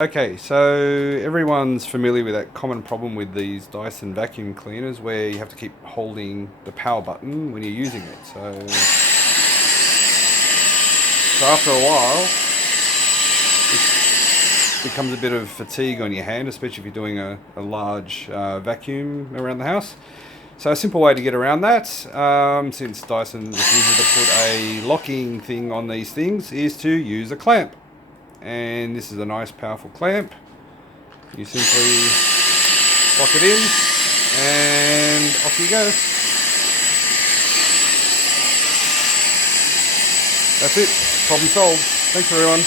Okay, so everyone's familiar with that common problem with these Dyson vacuum cleaners where you have to keep holding the power button when you're using it. So after a while, it becomes a bit of fatigue on your hand, especially if you're doing a large vacuum around the house. So a simple way to get around that, since Dyson refuses to put a locking thing on these things, is to use a clamp. And this is a nice powerful clamp. You simply lock it in and off you go. That's it. Problem solved. Thanks everyone.